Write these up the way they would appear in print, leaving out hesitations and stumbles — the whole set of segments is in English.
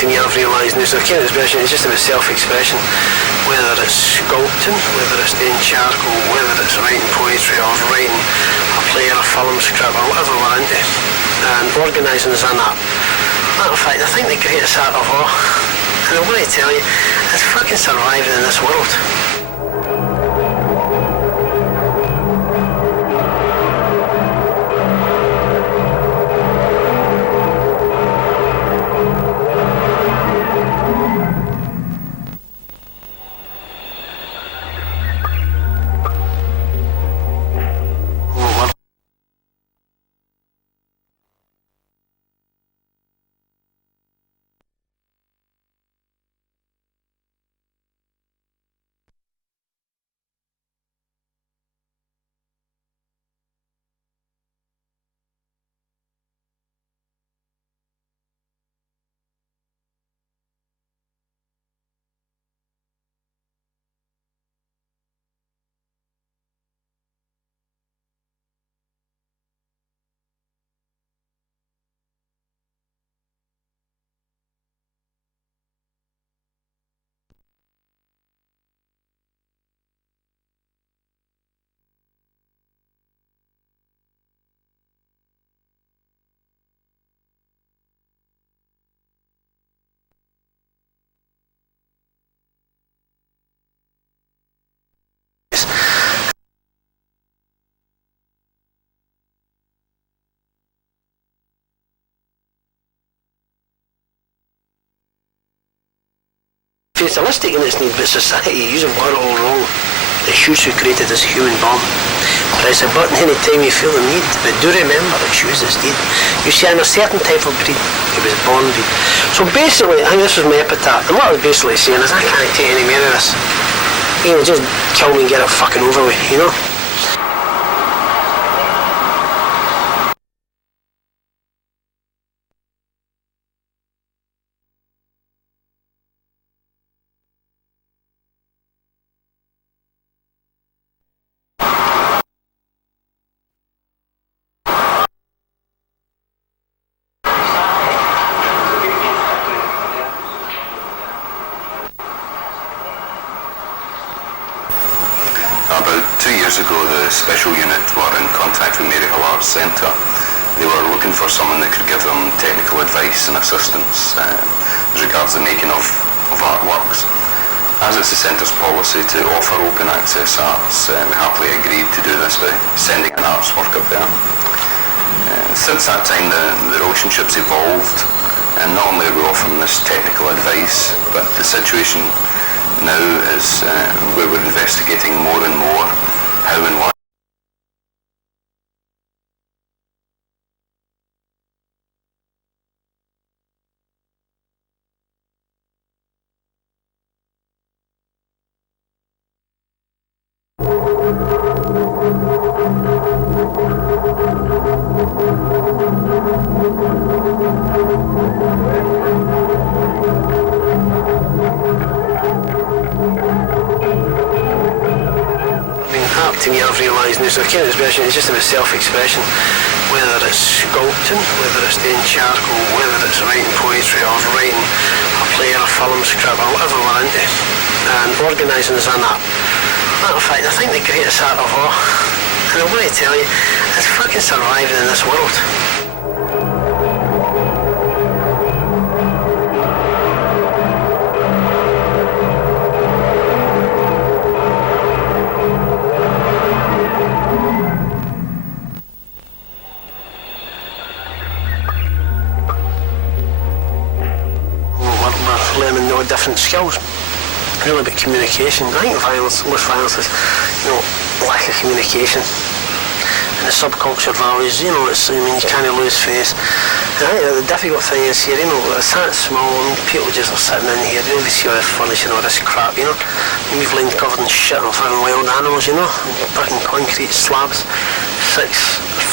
to me I've realised now, so the kind of expression is just about self-expression, whether it's sculpting, whether it's doing charcoal, whether it's writing poetry or writing a play or a film script or whatever we're into, and organising is in that. Matter of fact, I think the greatest art of all, and I want to tell you, is fucking surviving in this world. Fatalistic in its need, but society using what all wrong. The shoes who created this human bomb. Press a button any time you feel the need, but do remember the shoes is deed. You see, I'm a certain type of breed. It was born breed. So basically, I think this was my epitaph, and what I was basically saying is I can't take any more of this. You know, just kill me and get it fucking over with, you know? About 2 years ago, the special unit were in contact with Mary Hillard's Centre. They were looking for someone that could give them technical advice and assistance as regards the making of artworks. As it's the Centre's policy to offer open access arts, we happily agreed to do this by sending an arts work up there. Since that time, the relationship's evolved, and not only are we offering this technical advice, but the situation now is where we're investigating more and more how and why. To me, I've realised now, so the kind of expression is just about self-expression, whether it's sculpting, whether it's doing charcoal, whether it's writing poetry or writing a play or a film script or whatever we're into, and organising is in that. Matter of fact, I think the greatest art of all, and I want to tell you, is fucking surviving in this world. Learning no different skills, really about communication. I think most violence is, lack of communication and the subculture values. You can't lose face. And I think the difficult thing is here, it's that small, and people just are sitting in here, we see all this furnishing, all this crap, we've lain covered in shit of fucking wild animals, fucking concrete slabs, 6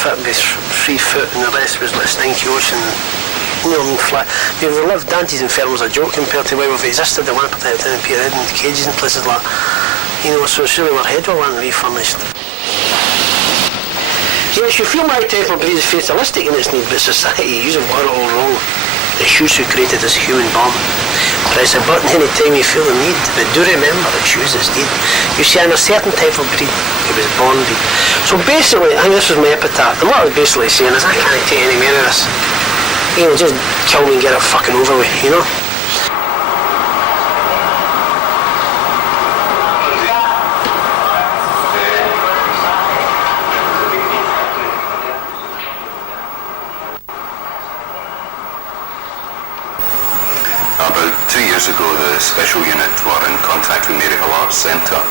foot with 3 foot, and the rest was like a stinky ocean. We've lived Dante's Inferno as a joke compared to where we've existed at one particular time period in cages and places like that. So it's really our head will want to be furnished. Yes, you feel my type of breed is fatalistic in its need, but society using what all wrong. It's Hughes who created this human bomb. Press a button any time you feel the need, but do remember it's Hughes that's deed. You see, I'm a certain type of breed. He was born breed. So basically, I think this was my epitaph, and what I was basically saying is I can't take any more of this. You know, just kill me and get it fucking over with, you know? About 2 years ago, the special unit were in contact with Mary Hillard's Centre.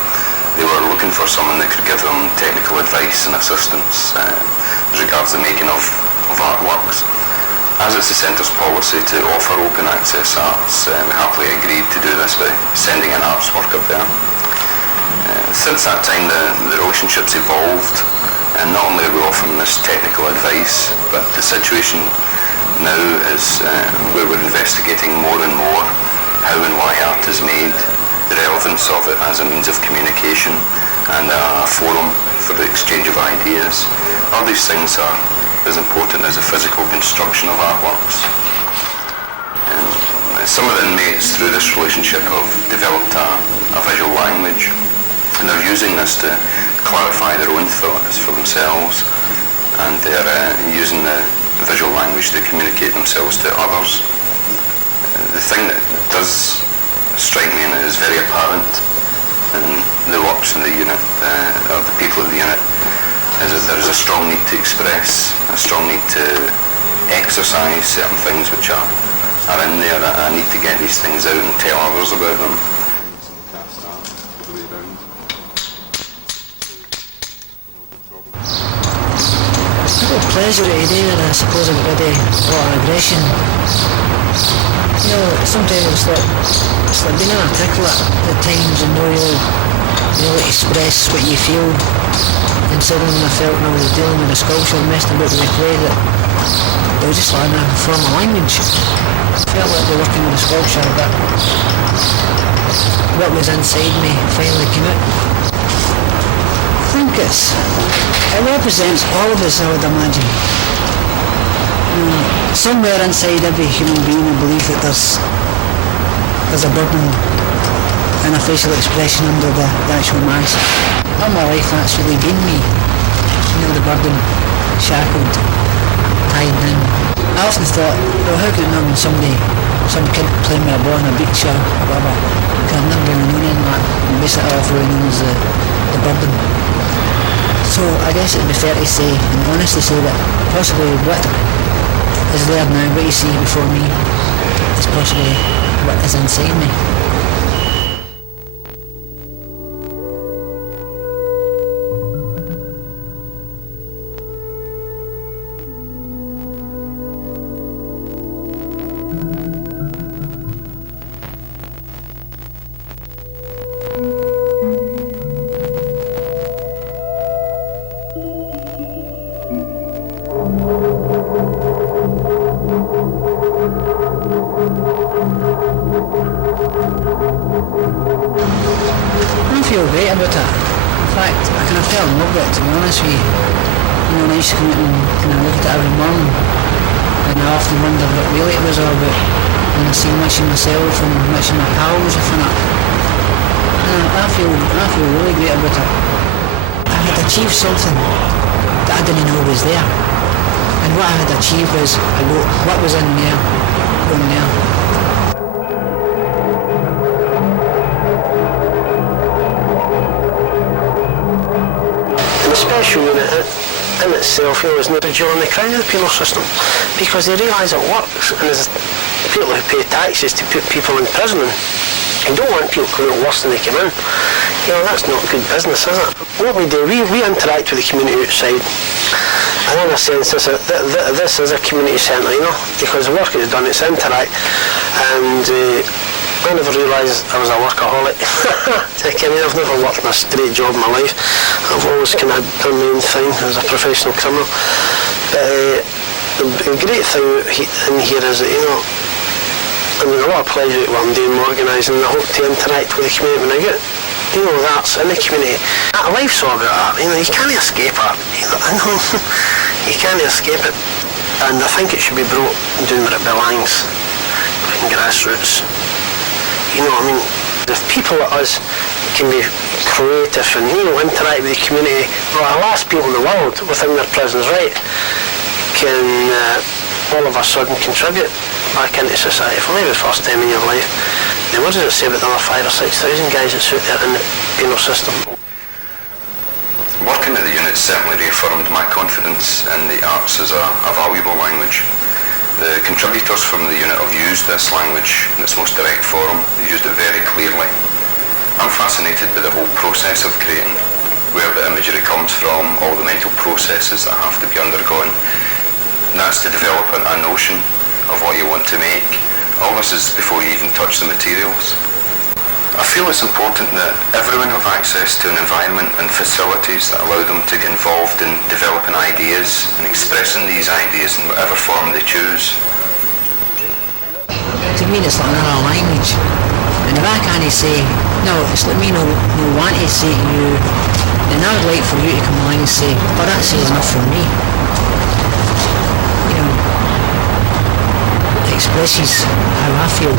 They were looking for someone that could give them technical advice and assistance as regards the making of artworks. As it's the Centre's policy to offer open access arts, we happily agreed to do this by sending an arts work up there. Since that time, the relationship's evolved, and not only are we offering this technical advice, but the situation now is where we're investigating more and more how and why art is made, the relevance of it as a means of communication and a forum for the exchange of ideas. All these things are as important as the physical construction of artworks. And some of the inmates through this relationship have developed a visual language, and they're using this to clarify their own thoughts for themselves, and they're using the visual language to communicate themselves to others. The thing that does strike me, and it is very apparent in the works in the unit, of the people of the unit, is that there is a strong need to express, a strong need to exercise certain things which are in there. I need to get these things out and tell others about them. It's a real pleasure today, and I suppose everybody a lot of aggression. You know, sometimes it's like being inarticulate at times and not really express what you feel. And suddenly I felt when I was dealing with the sculpture and messing about with the clay that they were just learning a form of language. I felt like they were working with the sculpture, but what was inside me finally came out. I think it represents all of us, I would imagine. Somewhere inside every human being I believe that there's a burden and a facial expression under the actual mask. All my life that's really been me. You know, the burden, shackled, tied in. I often thought, well, how could it not be some kid playing with a ball on a beach or whatever? Because I've never really known anything like that. And basically all I've really known is the burden. So I guess it'd be fair to say, and honestly say, that possibly what is there now, what you see before me, is possibly what is inside me. I feel great about it. In fact, I kind of fell in love with it, to be honest with you. You know, I used to come out and kind of look at it every morning, and I often wondered what really it was all about. And I see much of myself and much of my pals in it. I feel really great about it. I had achieved something that I didn't know was there. And what I had achieved was I wrote what was in there, going there. Special unit in itself, you know, is not during the crime of the penal system, because they realise it works, and there's people who pay taxes to put people in prison, and you don't want people coming out worse than they come in. You know, that's not good business, is it? What we do, we interact with the community outside, and in a sense this is a community centre, you know, because the work is done, it's interact, and I never realised I was a workaholic. I've never worked in a straight job in my life. I've always kind of done my own thing as a professional criminal. But the great thing in here is that, you know, I mean, a lot of pleasure at what I'm doing, organising, and I hope to interact with the community when I get, you know, that's in the community. Life's all about art, you know, you can't escape art. You can't escape it. and I think it should be brought down where it belongs, in grassroots. You know what I mean? If people like us can be creative and, you know, interact with the community, well, the last people in the world within their prisons, right, can all of a sudden contribute back into society for maybe the first time in your life, then what does it say about the other 5,000 or 6,000 guys that's out there in the penal system? Working at the unit certainly reaffirmed my confidence in the arts as a valuable language. The contributors from the unit have used this language in its most direct form. They've used it very clearly. I'm fascinated by the whole process of creating, where the imagery comes from, all the mental processes that have to be undergone. And that's to develop a notion of what you want to make. All this is before you even touch the materials. I feel it's important that everyone have access to an environment and facilities that allow them to get involved in developing ideas and expressing these ideas in whatever form they choose. To me, it's like another language. And if I can't say, no, it's like me no want to say to you, then I would like for you to come along and say, well, that says enough for me. You know, it expresses how I feel.